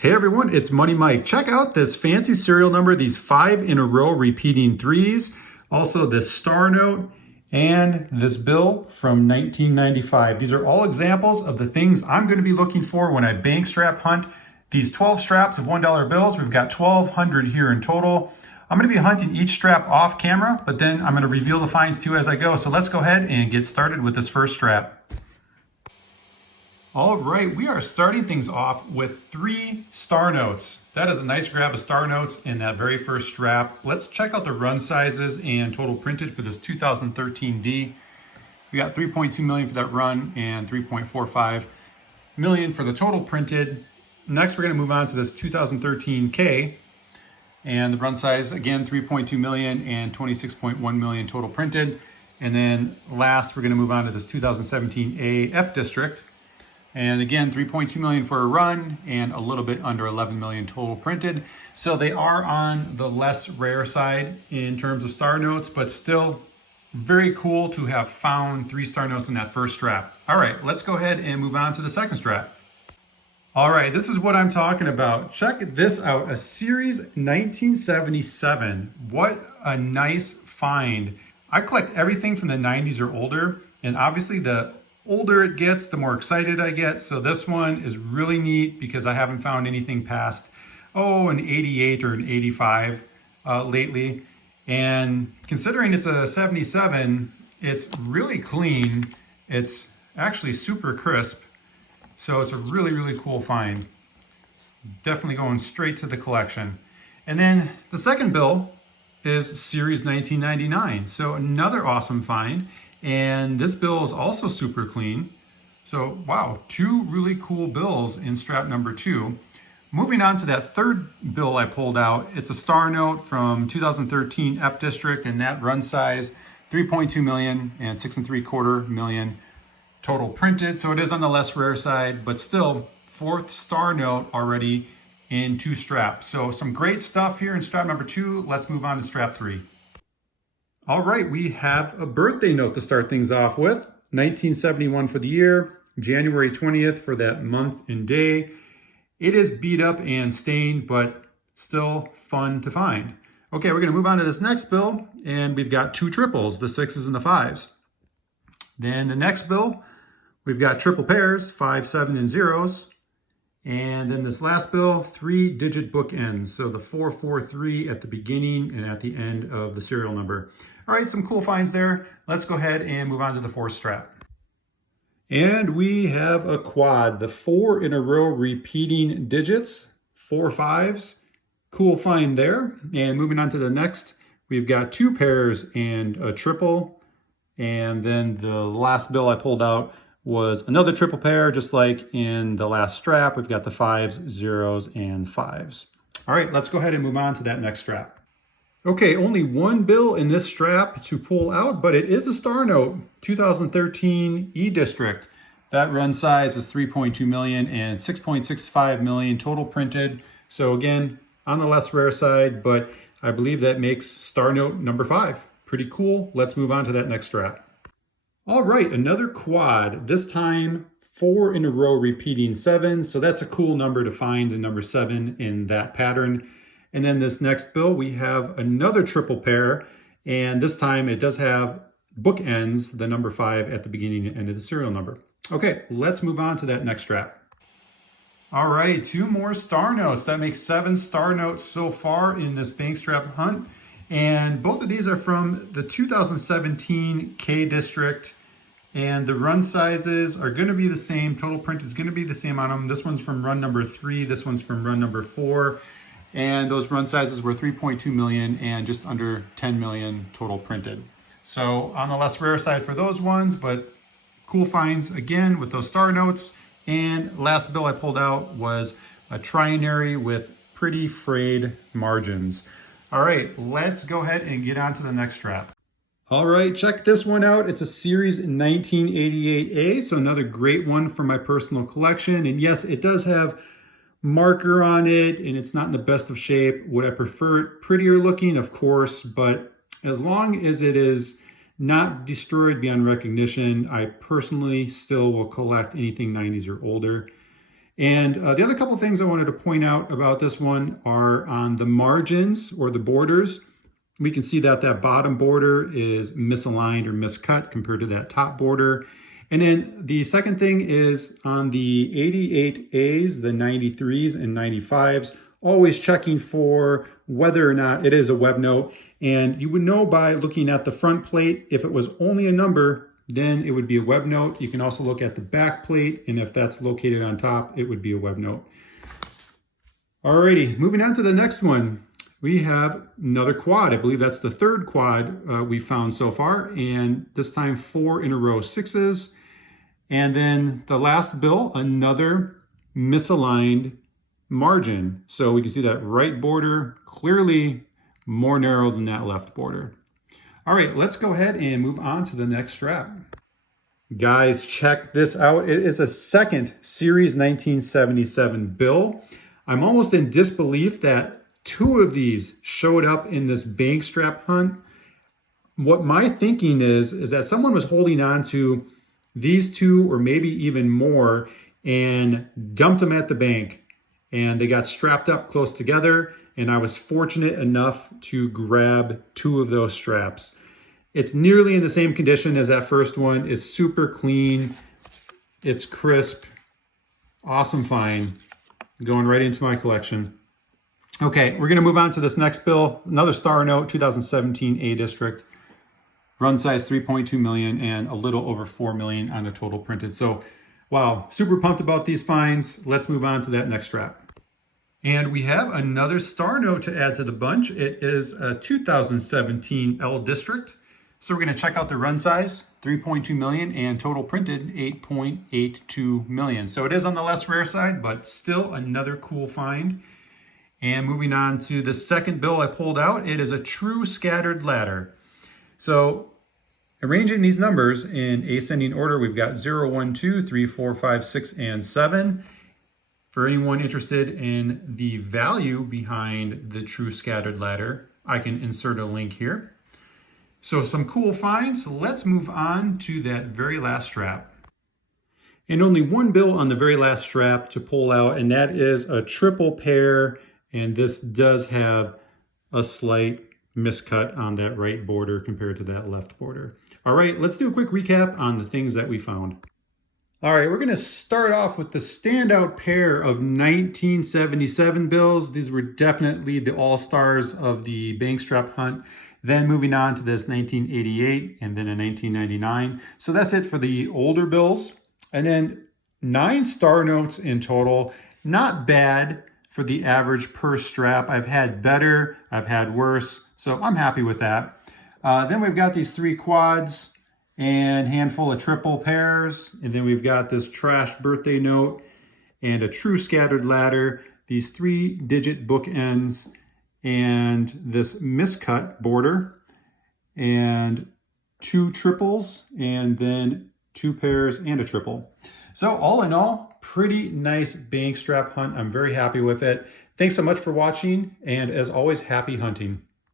Hey everyone, it's Money Mike. Check out this fancy serial number, these 5 in a row repeating threes, also this star note, and this bill from 1995. These are all examples of the things I'm going to be looking for when I bank strap hunt. These 12 straps of $1 bills, we've got 1,200 here in total. I'm going to be hunting each strap off camera, but then I'm going to reveal the finds too as I go. So let's go ahead and get started with this first strap. All right, we are starting things off with 3 star notes. That is a nice grab of star notes in that very first strap. Let's check out the run sizes and total printed for this 2013 D. We got 3.2 million for that run and 3.45 million for the total printed. Next, we're going to move on to this 2013 K. And the run size, again, 3.2 million and 26.1 million total printed. And then last, we're going to move on to this 2017 A F District. And again, 3.2 million for a run and a little bit under 11 million total printed. So they are on the less rare side in terms of star notes, but still very cool to have found 3 star notes in that first strap. All right, let's go ahead and move on to the second strap. All right, this is what I'm talking about. Check this out, a series 1977. What a nice find. I collect everything from the 90s or older, and obviously the older it gets, the more excited I get. So this one is really neat because I haven't found anything past, an 88 or an 85 lately. And considering it's a 77, it's really clean. It's actually super crisp. So it's a really, really cool find. Definitely going straight to the collection. And then the second bill is series 1999. So another awesome find. And this bill is also super clean. So wow, 2 really cool bills in strap number 2. Moving on to that third bill I pulled out, it's a star note from 2013 F District, and that run size 3.2 million and 6.75 million total printed. So it is on the less rare side, but still 4th star note already in 2 straps. So some great stuff here in strap number 2. Let's move on to strap 3. All right, we have a birthday note to start things off with. 1971 for the year, January 20th for that month and day. It is beat up and stained, but still fun to find. Okay, we're gonna move on to this next bill, and we've got 2 triples, the 6s and the 5s. Then the next bill, we've got triple pairs, 5, 7, and 0s. And then this last bill, 3-digit bookends. So the 443 at the beginning and at the end of the serial number. All right, some cool finds there. Let's go ahead and move on to the 4th strap. And we have a quad, the 4 in a row repeating digits, 4 5s. Cool find there. And moving on to the next, we've got 2 pairs and a triple. And then the last bill I pulled out was another triple pair, just like in the last strap. We've got the 5s, 0s, and 5s. All right, let's go ahead and move on to that next strap. Okay, only 1 bill in this strap to pull out, but it is a star note, 2013 E District. That run size is 3.2 million and 6.65 million total printed. So again, on the less rare side, but I believe that makes star note number 5. Pretty cool. Let's move on to that next strap. All right, another quad, this time 4 in a row repeating 7s. So that's a cool number to find, the number 7 in that pattern. And then this next bill, we have another triple pair. And this time it does have bookends, the number 5 at the beginning and end of the serial number. Okay, let's move on to that next strap. All right, 2 more star notes. That makes 7 star notes so far in this bank strap hunt. And both of these are from the 2017 K District, and the run sizes are going to be the same. Total print is going to be the same on them. This one's from run number 3. This one's from run number 4. And those run sizes were 3.2 million and just under 10 million total printed. So on the less rare side for those ones, but cool finds again with those star notes. And last bill I pulled out was a trinary with pretty frayed margins. All right, let's go ahead and get on to the next strap. All right, check this one out. It's a series 1988A, so another great one for my personal collection. And yes, it does have marker on it, and it's not in the best of shape. Would I prefer it prettier looking? Of course, but as long as it is not destroyed beyond recognition, I personally still will collect anything 90s or older. And the other couple things I wanted to point out about this one are on the margins or the borders. We can see that that bottom border is misaligned or miscut compared to that top border. And then the second thing is on the 88As, the 93s and 95s, always checking for whether or not it is a web note. And you would know by looking at the front plate. If it was only a number, then it would be a web note. You can also look at the back plate, and if that's located on top, it would be a web note. Alrighty, moving on to the next one. We have another quad. I believe that's the third quad we found so far, and this time 4 in a row 6s. And then the last bill, another misaligned margin. So we can see that right border clearly more narrow than that left border. All right, let's go ahead and move on to the next strap. Guys, check this out. It is a second Series 1977 bill. I'm almost in disbelief that 2 of these showed up in this bank strap hunt. What my thinking is that someone was holding on to these 2 or maybe even more and dumped them at the bank, and they got strapped up close together, and I was fortunate enough to grab 2 of those straps. It's nearly in the same condition as that first one. It's super clean, it's crisp, awesome find, going right into my collection. Okay, we're gonna move on to this next bill, another Star Note, 2017 A District. Run size 3.2 million and a little over 4 million on the total printed. So, wow, super pumped about these finds. Let's move on to that next strap. And we have another Star Note to add to the bunch. It is a 2017 L District. So we're gonna check out the run size, 3.2 million, and total printed 8.82 million. So it is on the less rare side, but still another cool find. And moving on to the second bill I pulled out, it is a true scattered ladder. So arranging these numbers in ascending order, we've got 0, 1, 2, 3, 4, 5, 6, and 7. For anyone interested in the value behind the true scattered ladder, I can insert a link here. So some cool finds. Let's move on to that very last strap. And only one bill on the very last strap to pull out, and that is a triple pair. And this does have a slight miscut on that right border compared to that left border. All right, let's do a quick recap on the things that we found. All right, we're gonna start off with the standout pair of 1977 bills. These were definitely the all-stars of the bank strap hunt. Then moving on to this 1988 and then a 1999. So that's it for the older bills. And then 9 Star Notes in total. Not bad for the average per strap. I've had better, I've had worse, so I'm happy with that. Then we've got these 3 quads and handful of triple pairs. And then we've got this trash birthday note and a true scattered ladder, these 3-digit bookends, and this miscut border, and 2 triples, and then 2 pairs and a triple. So all in all, pretty nice bank strap hunt. I'm very happy with it. Thanks so much for watching, and as always, happy hunting.